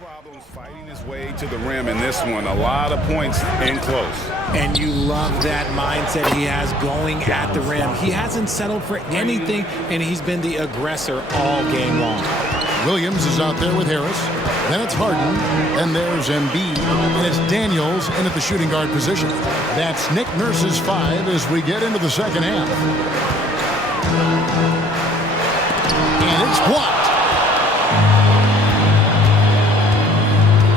problems fighting his way to the rim in this one. A lot of points in close. And you love that mindset he has going at the rim. He hasn't settled for anything, and he's been the aggressor all game long. Williams is out there with Harris. Then it's Harden. And there's Embiid. And it's Daniels in at the shooting guard position. That's Nick Nurse's 5 as we get into the second half. And it's blocked.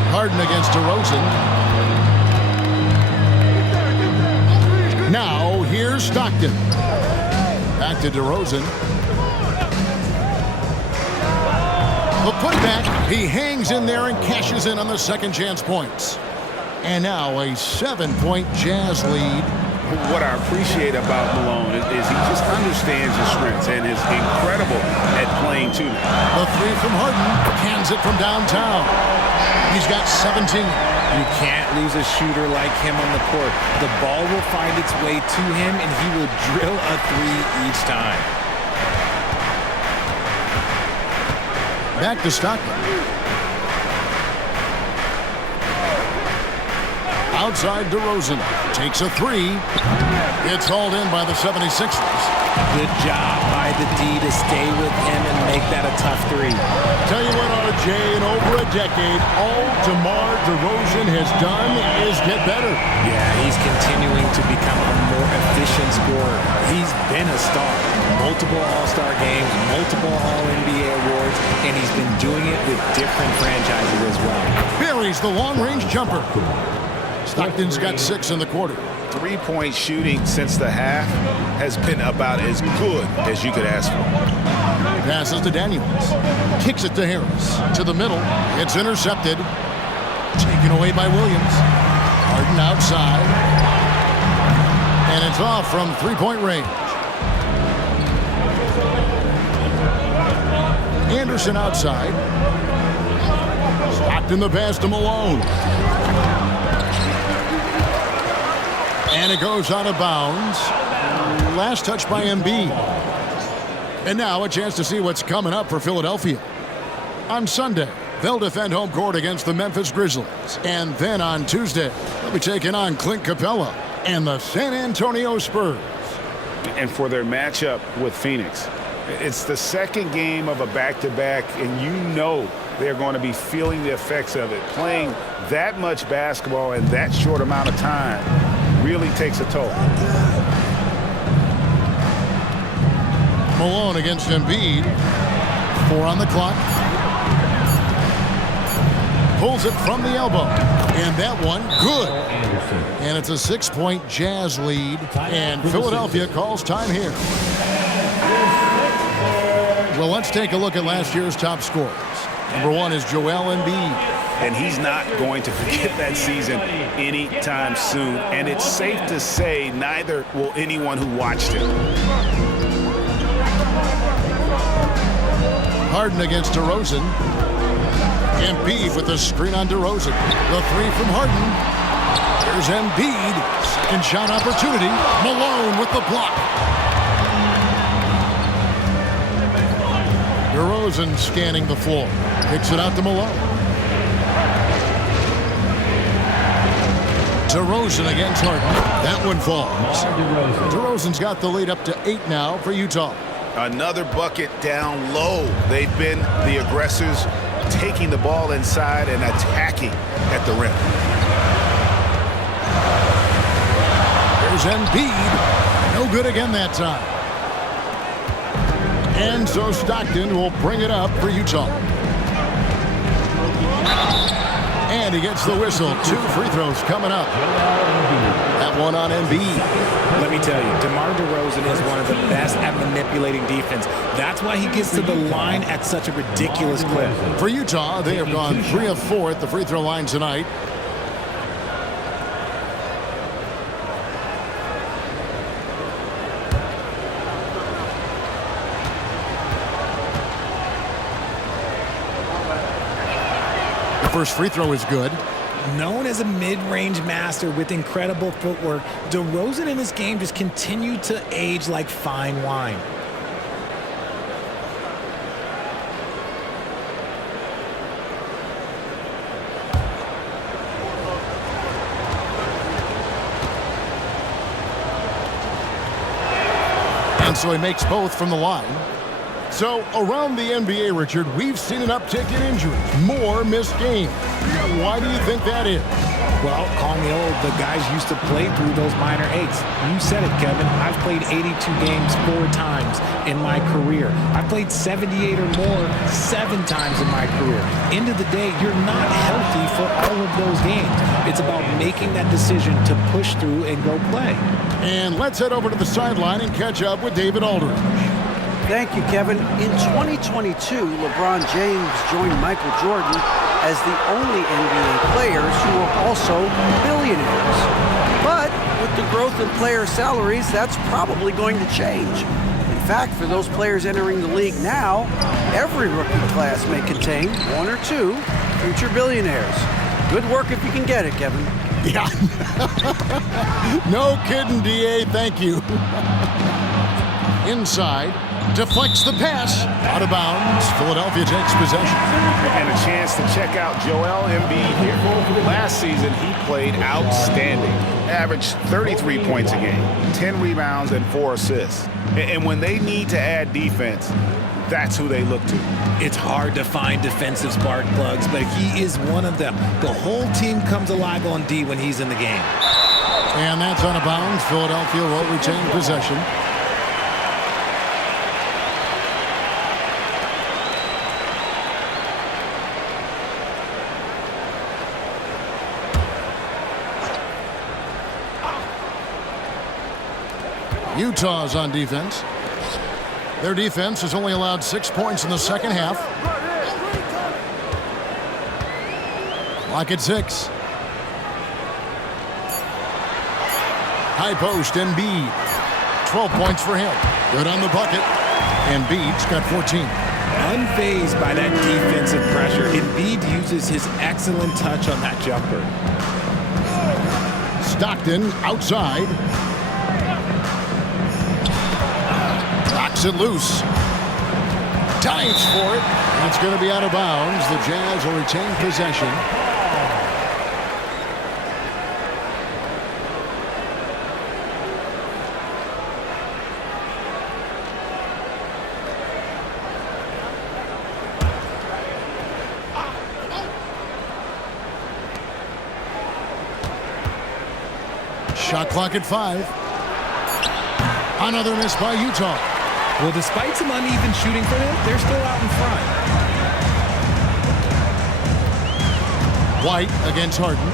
Harden against DeRozan. Now here's Stockton. Back to DeRozan. The putback. He hangs in there and cashes in on the second chance points. And now a 7-point Jazz lead. What I appreciate about Malone is he just understands his strengths and is incredible at playing too. The three from Harden. Cans it from downtown. He's got 17. You can't lose a shooter like him on the court. The ball will find its way to him, and he will drill a three each time. Back to Stockton. Outside DeRozan. Takes a three. It's hauled in by the 76ers. Good job by the D to stay with him and make that a tough three. Tell you what, RJ, in over a decade, all DeMar DeRozan has done is get better. Yeah, he's continuing to become a more efficient scorer. He's been a star. Multiple All-Star games, multiple All-NBA awards, and he's been doing it with different franchises as well. Buries the long-range jumper. Stockton's got 6 in the quarter. Three-point shooting since the half has been about as good as you could ask for. Passes to Daniels. Kicks it to Harris. To the middle. It's intercepted. Taken away by Williams. Harden outside. And it's off from three-point range. Anderson outside. Stockton the pass to Malone. And it goes out of bounds. Last touch by Embiid. And now a chance to see what's coming up for Philadelphia. On Sunday, they'll defend home court against the Memphis Grizzlies. And then on Tuesday, they'll be taking on Clint Capella and the San Antonio Spurs. And for their matchup with Phoenix, it's the second game of a back-to-back, and you know they're going to be feeling the effects of it. Playing that much basketball in that short amount of time really takes a toll. Malone against Embiid. 4 on the clock. Pulls it from the elbow. And that one, good. And it's a 6-point Jazz lead. And Philadelphia calls time here. Well, let's take a look at last year's top scorers. Number 1 is Joel Embiid. And he's not going to forget that season anytime soon. And it's safe to say neither will anyone who watched him. Harden against DeRozan. Embiid with the screen on DeRozan. The three from Harden. There's Embiid. Second shot opportunity. Malone with the block. DeRozan scanning the floor. Kicks it out to Malone. DeRozan against Harden. That one falls. DeRozan's got the lead up to 8 now for Utah. Another bucket down low. They've been the aggressors, taking the ball inside and attacking at the rim. There's Embiid. No good again that time. And so Stockton will bring it up for Utah. And he gets the whistle. 2 free throws coming up. That one on Embiid. Let me tell you, DeMar DeRozan is one of the best at manipulating defense. That's why he gets to the line at such a ridiculous clip. For Utah, they have gone 3 of 4 at the free throw line tonight. The first free throw is good. Known as a mid-range master with incredible footwork, DeRozan in this game just continued to age like fine wine. And so he makes both from the line. So around the NBA, Richard, we've seen an uptick in injuries, more missed games. Why do you think that is? Well, call me old, but guys used to play through those minor aches. You said it, Kevin. I've played 82 games 4 times in my career. I played 78 or more 7 times in my career. End of the day, you're not healthy for all of those games. It's about making that decision to push through and go play. And let's head over to the sideline and catch up with David Aldridge. Thank you, Kevin. In 2022, LeBron James joined Michael Jordan as the only NBA players who are also billionaires. But with the growth in player salaries, that's probably going to change. In fact, for those players entering the league now, every rookie class may contain 1 or 2 future billionaires. Good work if you can get it, Kevin. Yeah. No kidding, D.A. Thank you. Inside. Deflects the pass. Out of bounds. Philadelphia takes possession. And a chance to check out Joel Embiid here. Last season, he played outstanding. Averaged 33 points a game, 10 rebounds, and 4 assists. And when they need to add defense, that's who they look to. It's hard to find defensive spark plugs, but he is one of them. The whole team comes alive on D when he's in the game. And that's out of bounds. Philadelphia will retain possession. Utah's on defense. Their defense has only allowed 6 points in the second half. Clock at 6. High post, Embiid. 12 points for him. Good on the bucket. Embiid's got 14. Unfazed by that defensive pressure, Embiid uses his excellent touch on that jumper. Stockton outside. Knocks it loose. Dives for it. That's going to be out of bounds. The Jazz will retain possession. Shot clock at 5. Another miss by Utah. Well, despite some uneven shooting for them, they're still out in front. White against Harden.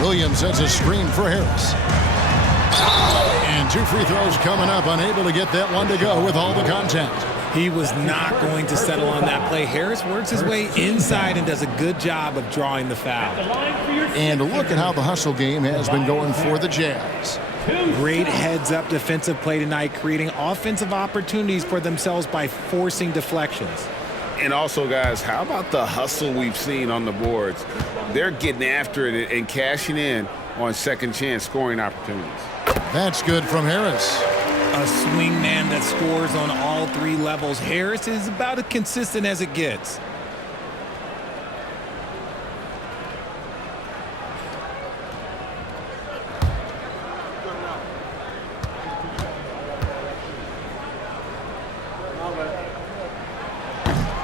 Williams has a screen for Harris. And 2 free throws coming up. Unable to get that one to go with all the contact. He was not going to settle on that play. Harris works his way inside and does a good job of drawing the foul. And look at how the hustle game has been going for the Jazz. Great heads-up defensive play tonight, creating offensive opportunities for themselves by forcing deflections. And also, guys, how about the hustle we've seen on the boards? They're getting after it and cashing in on second chance scoring opportunities. That's good from Harris. A swing man that scores on all 3 levels. Harris is about as consistent as it gets.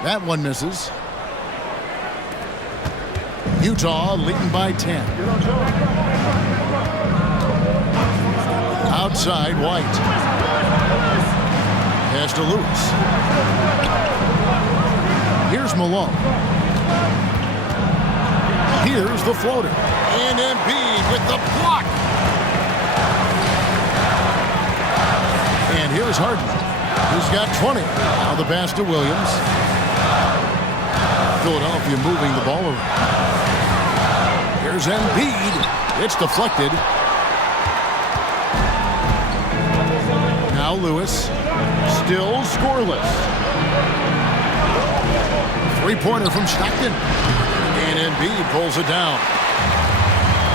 That one misses. Utah leading by 10. Outside, White. Pass to Lewis. Here's Malone. Here's the floater. And Embiid with the block. And here's Harden. He's got 20. Now the pass to Williams. Philadelphia moving the ball around. Here's Embiid. It's deflected. Now Lewis. Still scoreless. 3-pointer from Stockton. And Embiid pulls it down.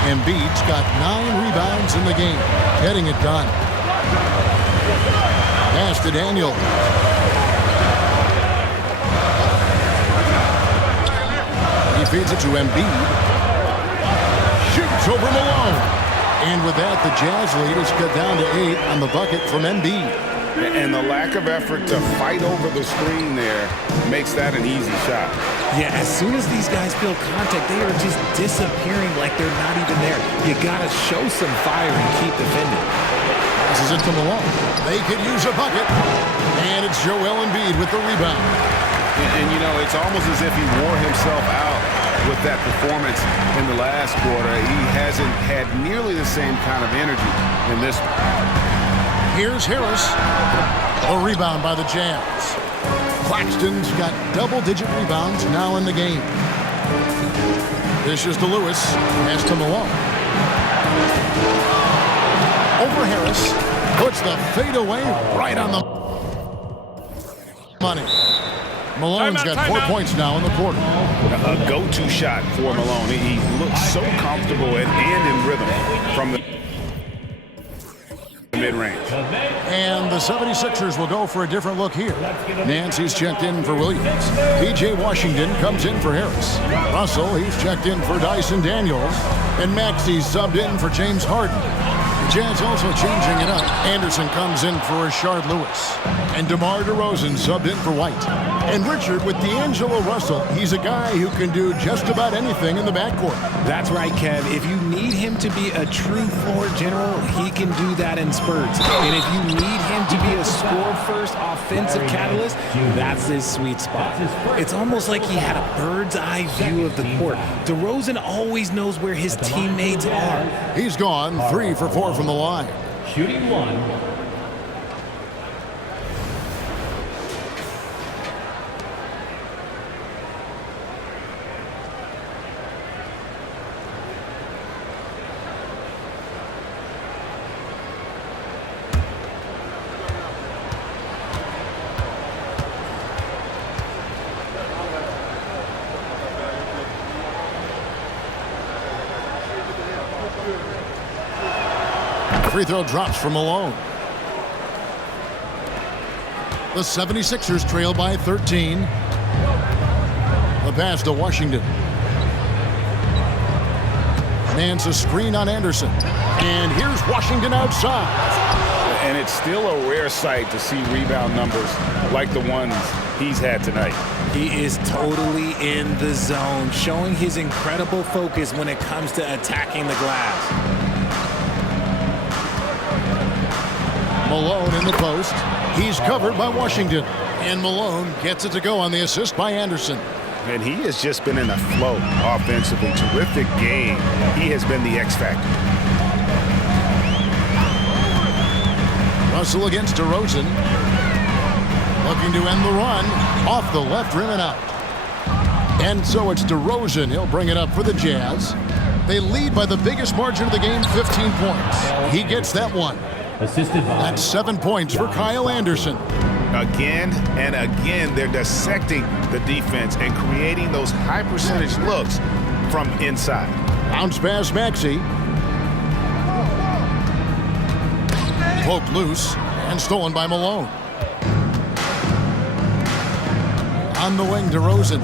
Embiid's got 9 rebounds in the game. Getting it done. Pass to Daniel. He feeds it to Embiid. Shoots over Malone. And with that, the Jazz lead is cut down to 8 on the bucket from Embiid. And the lack of effort to fight over the screen there makes that an easy shot. Yeah, as soon as these guys feel contact, they are just disappearing like they're not even there. You got to show some fire and keep defending. This is it to Malone. They could use a bucket. And it's Joel Embiid with the rebound. And you know, it's almost as if he wore himself out with that performance in the last quarter. He hasn't had nearly the same kind of energy in this one. Here's Harris. A rebound by the Jazz. Claxton's got double-digit rebounds now in the game. This is to Lewis. Pass to Malone. Over Harris. Puts the fadeaway right on the money. Malone's got 4 points now in the quarter. A go-to shot for Malone. He looks so comfortable and in rhythm from the mid-range. And the 76ers will go for a different look here. Nancy's checked in for Williams. P.J. Washington comes in for Harris. Russell, he's checked in for Dyson Daniels. And Maxey's subbed in for James Harden. The Jazz also changing it up. Anderson comes in for Rashard Lewis. And DeMar DeRozan subbed in for White. And Richard with D'Angelo Russell. He's a guy who can do just about anything in the backcourt. That's right, Kev. If you need him to be a true floor general, he can do that in spurts. And if you need him to be a score-first offensive catalyst, that's his sweet spot. It's almost like he had a bird's-eye view of the court. DeRozan always knows where his teammates are. He's gone 3 for 4 from the line. Shooting 1. Free throw drops from Malone. The 76ers trail by 13. The pass to Washington. Nance a screen on Anderson. And here's Washington outside. And it's still a rare sight to see rebound numbers like the ones he's had tonight. He is totally in the zone, showing his incredible focus when it comes to attacking the glass. Malone in the post. He's covered by Washington. And Malone gets it to go on the assist by Anderson. And he has just been in a flow offensively. Terrific game. He has been the X factor. Russell against DeRozan. Looking to end the run. Off the left rim and out. And so it's DeRozan. He'll bring it up for the Jazz. They lead by the biggest margin of the game, 15 points. He gets that one. Assisted by That's 7 points for Kyle Anderson. Again and again, they're dissecting the defense and creating those high percentage looks from inside. Bounce pass Maxey. Poked loose and stolen by Malone. On the wing, DeRozan.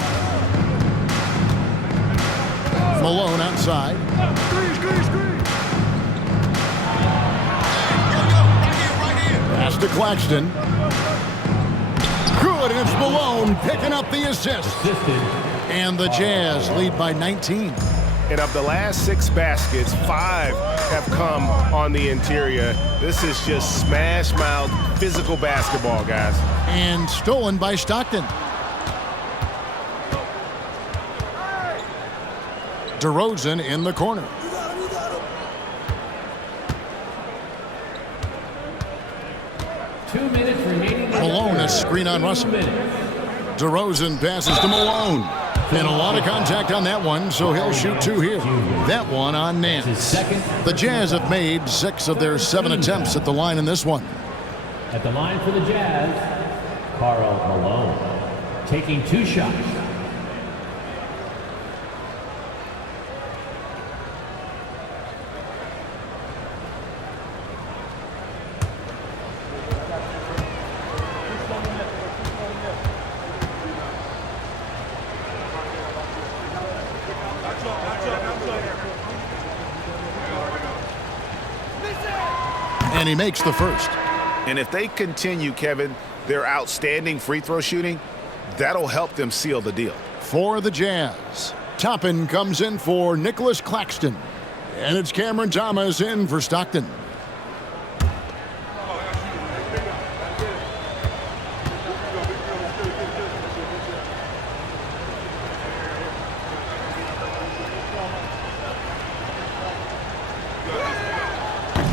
Malone outside. Pass to Claxton. Good, and it's Malone picking up the assist. assisted. And the Jazz lead by 19. And of the last 6 baskets, 5 have come on the interior. This is just smash mouth physical basketball, guys. And stolen by Stockton. DeRozan in the corner. Malone, a screen on Russell. DeRozan passes to Malone. And a lot of contact on that one, so he'll shoot 2 here. That one on Nance. The Jazz have made 6 of their 7 attempts at the line in this one. At the line for the Jazz, Karl Malone, taking 2 shots. And he makes the first. And if they continue, Kevin, their outstanding free throw shooting, that'll help them seal the deal. For the Jazz, Toppin comes in for Nicholas Claxton. And it's Cameron Thomas in for Stockton.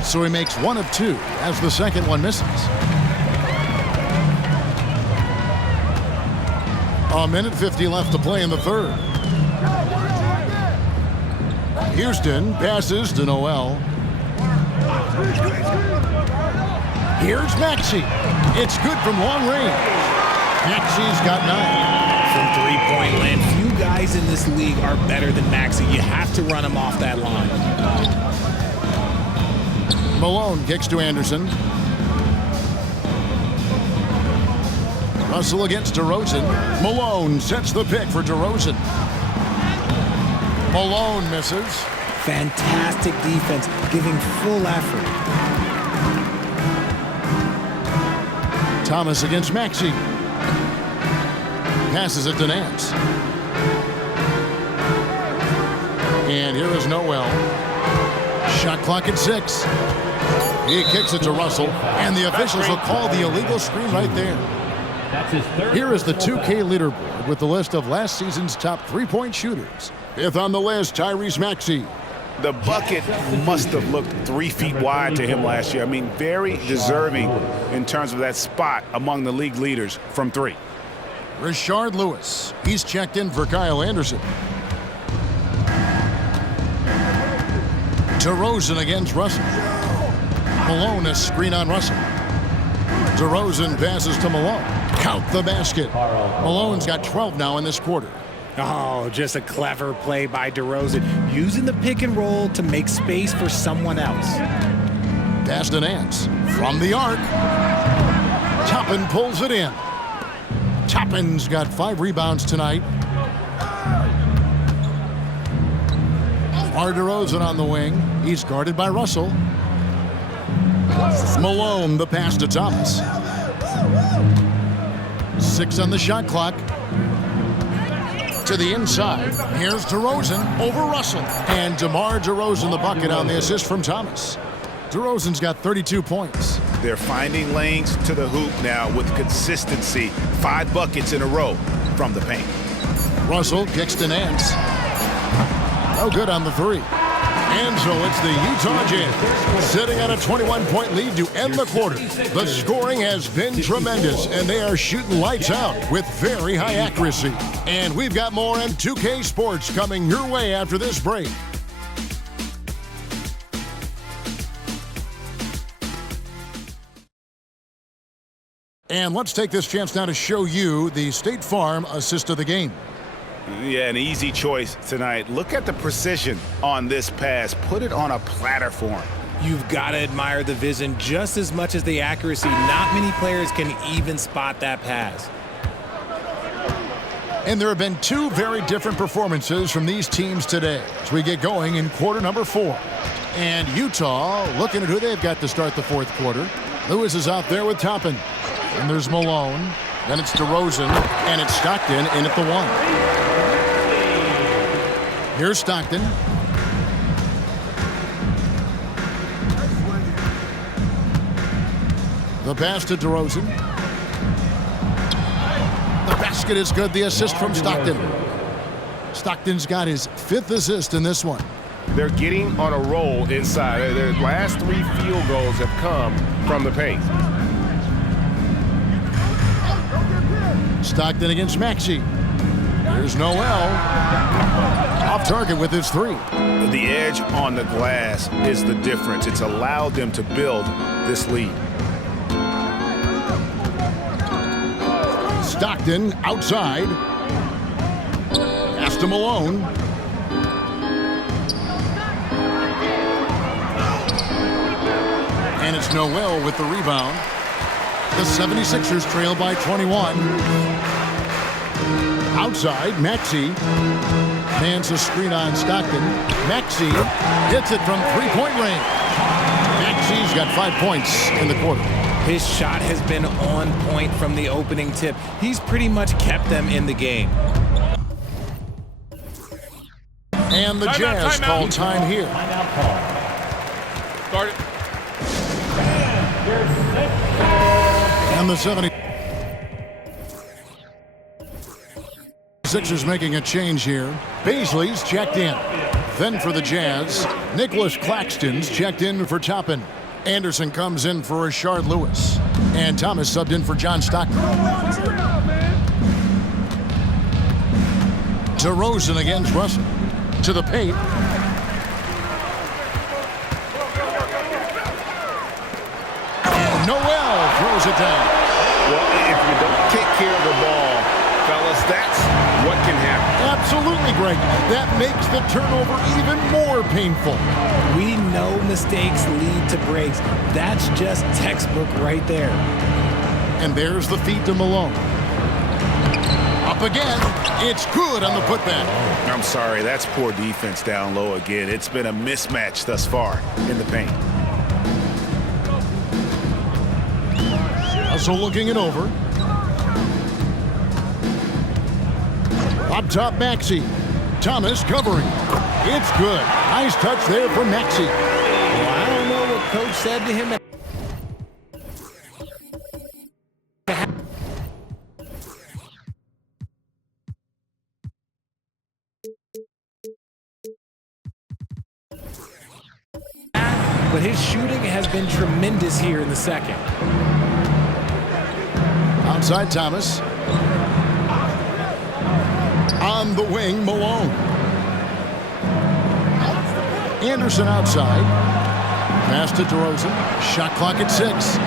So he makes 1 of 2 as the second one misses. A minute 50 left to play in the third. Houston passes to Noel. Here's Maxey. It's good from long range. Maxey's got 9. From three-point land, few guys in this league are better than Maxey. You have to run him off that line. Malone kicks to Anderson. Russell against DeRozan. Malone sets the pick for DeRozan. Malone misses. Fantastic defense, giving full effort. Thomas against Maxey. Passes it to Nance. And here is Noel. Shot clock at 6. He kicks it to Russell, and the officials will call the illegal screen right there. That's his third. Here is the 2K leaderboard with the list of last season's top three-point shooters. Fifth on the list, Tyrese Maxey. The bucket must have looked 3 feet wide to him last year. I mean, very deserving in terms of that spot among the league leaders from 3. Rashard Lewis. He's checked in for Kyle Anderson. DeRozan against Russell. Malone a screen on Russell. DeRozan passes to Malone. Count the basket. Malone's got 12 now in this quarter. Oh, just a clever play by DeRozan, using the pick and roll to make space for someone else. Pass to Nance. From the arc. Toppin pulls it in. Toppin's got 5 rebounds tonight. DeRozan on the wing. He's guarded by Russell. Malone, the pass to Thomas. 6 on the shot clock. To the inside. Here's DeRozan over Russell. And DeMar DeRozan the bucket on the assist from Thomas. DeRozan's got 32 points. They're finding lanes to the hoop now with consistency. 5 buckets in a row from the paint. Russell kicks to Nance. No good on the 3. And so it's the Utah Jazz sitting on a 21-point lead to end the quarter. The scoring has been tremendous, and they are shooting lights out with very high accuracy. And we've got more M2K Sports coming your way after this break. And let's take this chance now to show you the State Farm assist of the game. Yeah, an easy choice tonight. Look at the precision on this pass. Put it on a platter for him. You've got to admire the vision just as much as the accuracy. Not many players can even spot that pass. And there have been 2 very different performances from these teams today as we get going in quarter number 4. And Utah looking at who they've got to start the 4th quarter. Lewis is out there with Toppin. And there's Malone. Then it's DeRozan. And it's Stockton in at the 1. Here's Stockton. The pass to DeRozan. The basket is good. The assist from Stockton. Stockton's got his 5th assist in this one. They're getting on a roll inside. Their last 3 field goals have come from the paint. Stockton against Maxey. Here's Noel. Off target with his 3. The edge on the glass is the difference. It's allowed them to build this lead. Stockton outside. Pass to Malone. And it's Noel with the rebound. The 76ers trail by 21. Outside, Maxey. Hands a screen on Stockton. Maxey hits it from 3-point range. Maxey's got 5 points in the quarter. His shot has been on point from the opening tip. He's pretty much kept them in the game. And the Jazz call time here. Start it. And the 76ers making a change here. Baisley's checked in. Then for the Jazz, Nicholas Claxton's checked in for Toppin. Anderson comes in for Rashard Lewis. And Thomas subbed in for John Stockton. DeRozan against Russell. To the paint. And Noel throws it down. Well, if you don't take care of the ball, fellas, that's what can happen. Absolutely, Greg. That makes the turnover even more painful. We know mistakes lead to breaks. That's just textbook right there. And there's the feed to Malone. Up again. It's good on the putback. I'm sorry, that's poor defense down low again. It's been a mismatch thus far in the paint. Russell looking it over. Up top, Maxey. Thomas covering. It's good. Nice touch there from Maxey. Well, I don't know what Coach said to him. But his shooting has been tremendous here in the second. Outside Thomas. On the wing, Malone. Anderson outside. Pass to DeRozan. Shot clock at 6.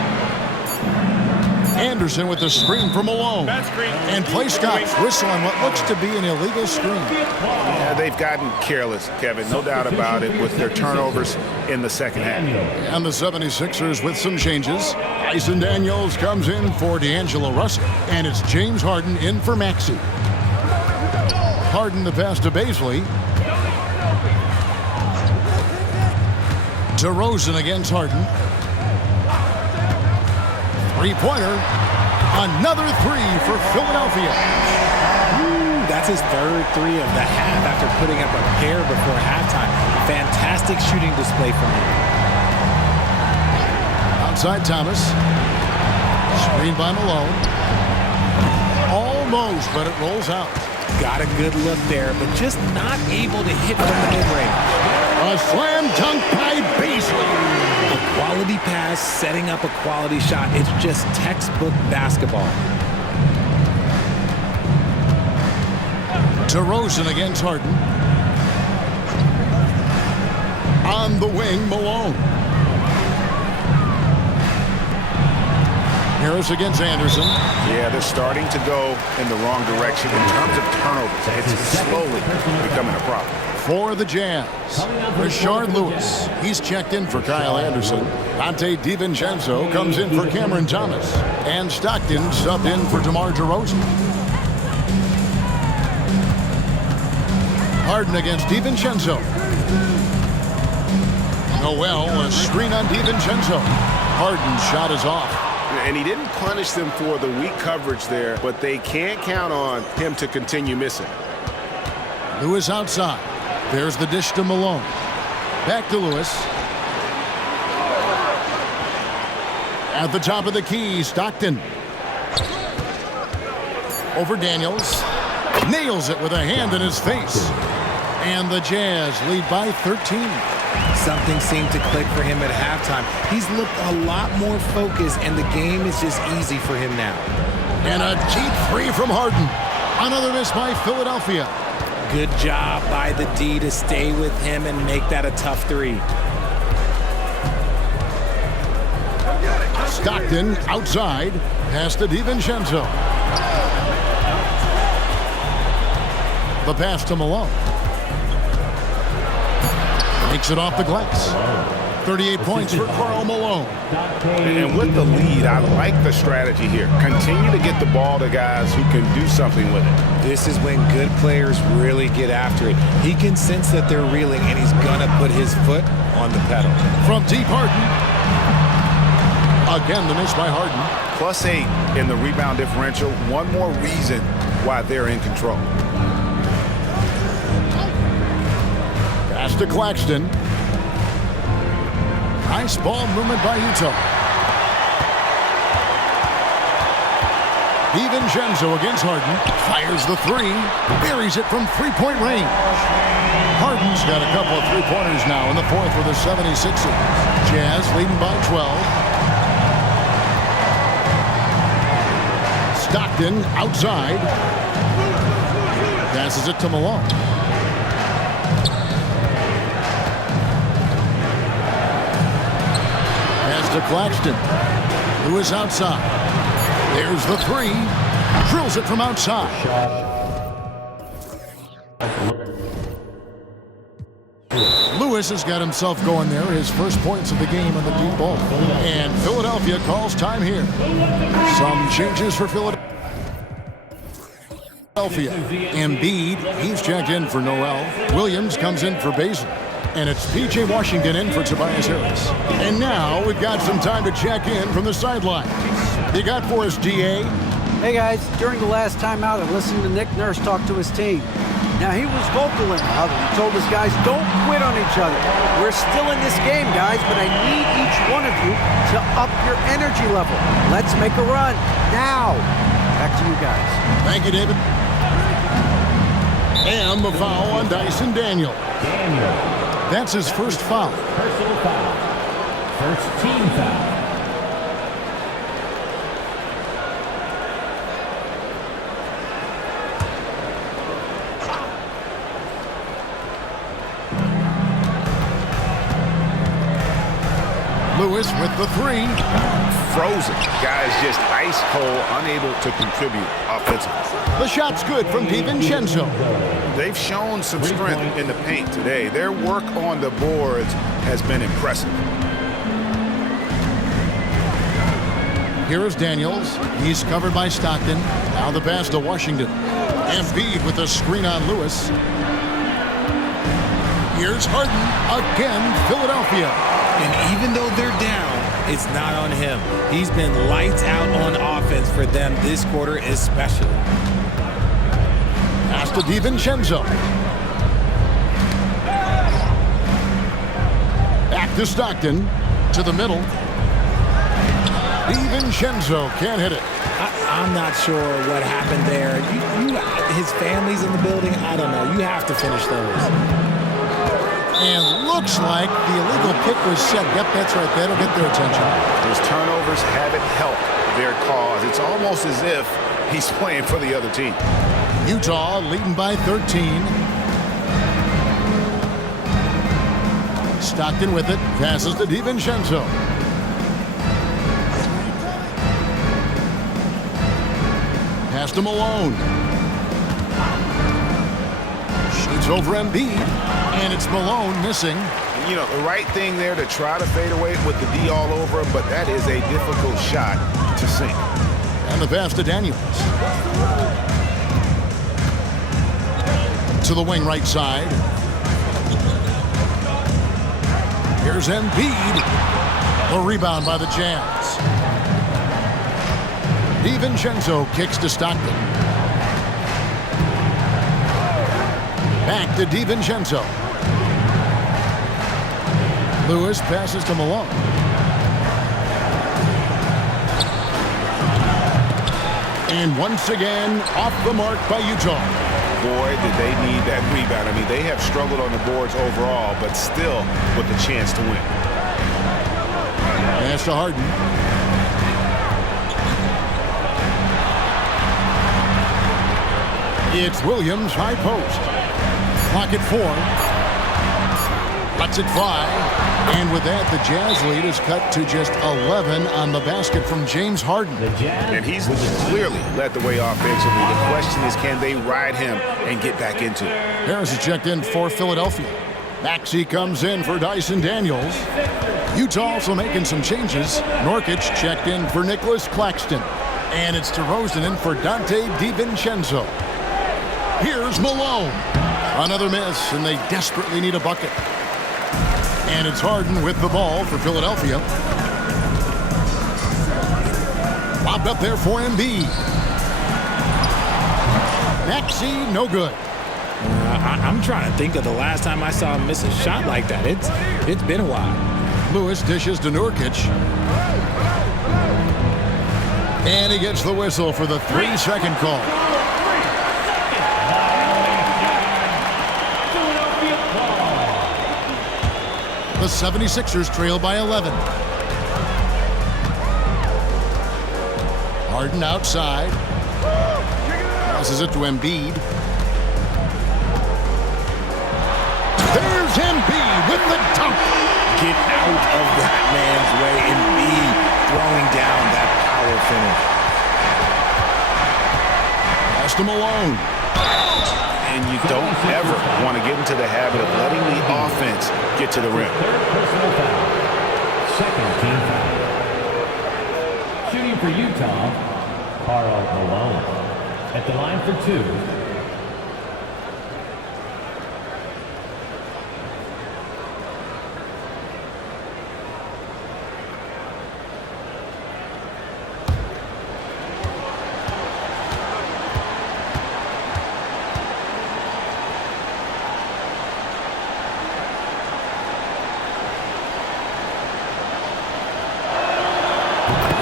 Anderson with the screen for Malone. And play stops. Whistle on what looks to be an illegal screen. Yeah, they've gotten careless, Kevin. No doubt about it with their turnovers in the second half. And the 76ers with some changes. Tyson Daniels comes in for D'Angelo Russell. And it's James Harden in for Maxey. Harden the pass to Baisley. DeRozan against Harden. Three-pointer. Another three for Philadelphia. That's his third three of the half after putting up a pair before halftime. Fantastic shooting display from him. Outside Thomas. Screen by Malone. Almost, but it rolls out. Got a good look there, but just not able to hit from the mid-range. A slam dunk by Baisley. A quality pass, setting up a quality shot. It's just textbook basketball. DeRozan against Harden. On the wing, Malone. Harris against Anderson. Yeah, they're starting to go in the wrong direction in terms of turnovers. It's slowly becoming a problem. For the Jazz, Rashard Lewis. He's checked in for Kyle Anderson. Dante DiVincenzo comes in for Cameron Thomas. And Stockton subbed in for DeMar DeRozan. Harden against DiVincenzo. Noel, a screen on DiVincenzo. Harden's shot is off. And he didn't punish them for the weak coverage there, but they can't count on him to continue missing. Lewis outside. There's the dish to Malone. Back to Lewis. At the top of the key, Stockton. Over Daniels. Nails it with a hand in his face. And the Jazz lead by 13. Something seemed to click for him at halftime. He's looked a lot more focused, and the game is just easy for him now. And a deep three from Harden. Another miss by Philadelphia. Good job by the D to stay with him and make that a tough three. Stockton outside. Pass to DiVincenzo. The pass to Malone. Makes it off the glass. 38 points for Karl Malone. And with the lead, I like the strategy here. Continue to get the ball to guys who can do something with it. This is when good players really get after it. He can sense that they're reeling, and he's going to put his foot on the pedal. From deep, Harden. Again, the miss by Harden. +8 in the rebound differential. One more reason why they're in control. Pass to Claxton. Nice ball movement by Utah. DiVincenzo against Harden. Fires the three. Buries it from three-point range. Harden's got a couple of three-pointers now in the fourth for the 76ers. Jazz leading by 12. Stockton outside. Passes it to Malone. Pass to Claxton. Who is outside. There's the three. Drills it from outside. Lewis has got himself going there. His first points of the game on the deep ball. And Philadelphia calls time here. Some changes for Philadelphia. Embiid, he's checked in for Noel. Williams comes in for Basil. And it's P.J. Washington in for Tobias Harris. And now we've got some time to check in from the sideline. You got for us, D.A.? Hey guys, during the last timeout, I listened to Nick Nurse talk to his team. Now he was vocal in the huddle. He told his guys, don't quit on each other. We're still in this game, guys, but I need each one of you to up your energy level. Let's make a run now. Back to you guys. Thank you, David. And the foul on Dyson Daniel. That's his first foul. Personal foul. First team foul. Lewis with the three. Frozen. Guys just ice cold, unable to contribute offensively. The shot's good from DiVincenzo. They've shown some strength in the paint today. Their work on the boards has been impressive. Here is Daniels. He's covered by Stockton. Now the pass to Washington. Embiid with a screen on Lewis. Here's Harden. Again, Philadelphia. And even though they're down, it's not on him. He's been lights out on offense for them this quarter especially. Pass to DiVincenzo. Back to Stockton. To the middle. DiVincenzo can't hit it. I'm not sure what happened there. His family's in the building. I don't know. You have to finish those. And looks like the illegal kick was set. Yep, that's right. That'll get their attention. Those turnovers haven't helped their cause. It's almost as if he's playing for the other team. Utah leading by 13. Stockton with it. Passes to DiVincenzo. Pass to Malone. Shoots over Embiid. And it's Malone missing. You know, the right thing there to try to fade away with the D all over him, but that is a difficult shot to sink. And the pass to Daniels. To the wing right side. Here's Embiid. The rebound by the Jazz. DiVincenzo kicks to Stockton. Back to DiVincenzo. Lewis passes to Malone. And once again, off the mark by Utah. Boy, did they need that rebound. I mean, they have struggled on the boards overall, but still with a chance to win. Pass to Harden. It's Williams, high post. Clock at 4. Lets it fly. And with that, the Jazz lead is cut to just 11 on the basket from James Harden. And he's clearly led the way offensively. The question is, can they ride him and get back into it? Harris is checked in for Philadelphia. Maxey comes in for Dyson Daniels. Utah also making some changes. Nurkic checked in for Nicholas Claxton. And it's DeRozan in for Dante DiVincenzo. Here's Malone. Another miss, and they desperately need a bucket. And it's Harden with the ball for Philadelphia. Lobbed up there for Embiid. Maxey, no good. I'm trying to think of the last time I saw him miss a shot like that. It's been a while. Lewis dishes to Nurkic. And he gets the whistle for the 3-second call. The 76ers trail by 11. Harden outside. Passes it to Embiid. There's Embiid with the dunk. Get out of that man's way. Embiid throwing down that power finish. Pass to Malone. And you don't ever want to get into the habit of letting the offense get to the rim. Third personal foul. Second team foul. Shooting for Utah, Karl Malone. At the line for 2.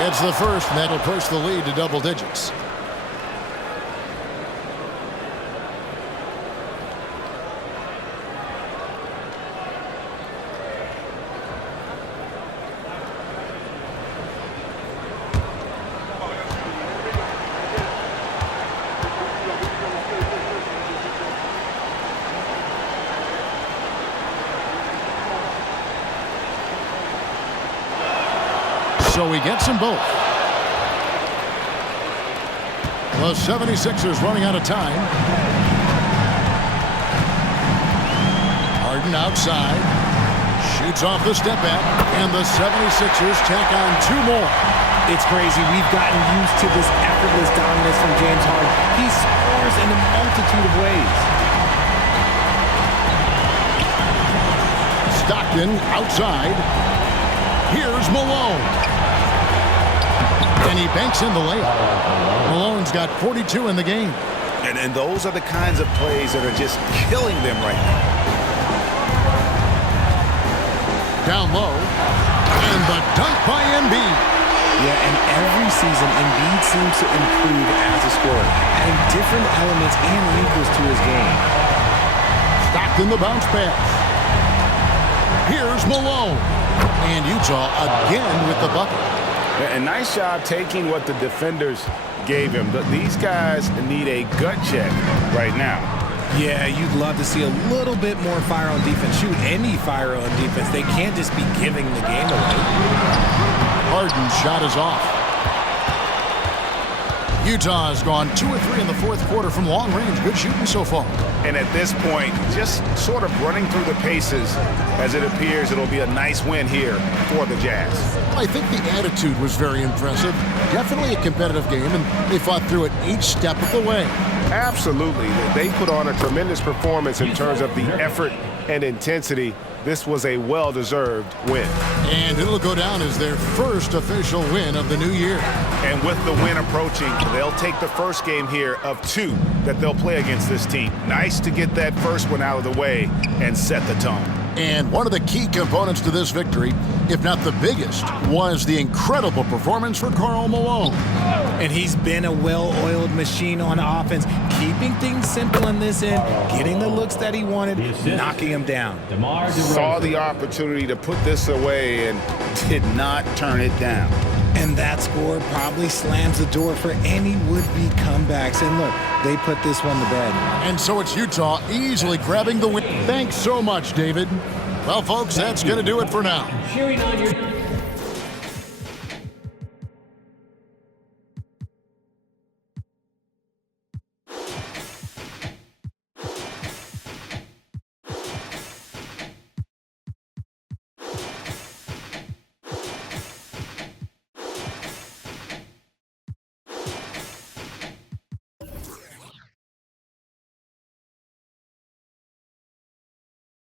It's the first, and that'll push the lead to double digits. So he gets them both. The 76ers running out of time. Harden outside. Shoots off the step back. And the 76ers tack on 2 more. It's crazy. We've gotten used to this effortless dominance from James Harden. He scores in a multitude of ways. Stockton outside. Here's Malone. And he banks in the layup. Malone's got 42 in the game. And those are the kinds of plays that are just killing them right now. Down low. And the dunk by Embiid. Yeah, and every season, Embiid seems to improve as a scorer, adding different elements and wrinkles to his game. Stockton the bounce pass. Here's Malone. And Utah again with the bucket. And nice job taking what the defenders gave him. These guys need a gut check right now. Yeah, you'd love to see a little bit more fire on defense. Shoot, any fire on defense. They can't just be giving the game away. Harden's shot is off. Utah has gone 2 or 3 in the fourth quarter from long range. Good shooting so far. And at this point, just sort of running through the paces as it appears it'll be a nice win here for the Jazz. I think the attitude was very impressive. Definitely a competitive game, and they fought through it each step of the way. Absolutely. They put on a tremendous performance in terms of the effort and intensity. This was a well-deserved win. And it'll go down as their first official win of the new year. And with the win approaching, they'll take the first game here of 2 that they'll play against this team. Nice to get that first one out of the way and set the tone. And one of the key components to this victory, if not the biggest, was the incredible performance for Karl Malone. And he's been a well-oiled machine on offense, keeping things simple in this end, getting the looks that he wanted, knocking him down. Saw the opportunity to put this away and did not turn it down. And that score probably slams the door for any would-be comebacks. And look, they put this one to bed. And so it's Utah easily grabbing the win. Thanks so much, David. Well, folks, that's going to do it for now. Cheering on your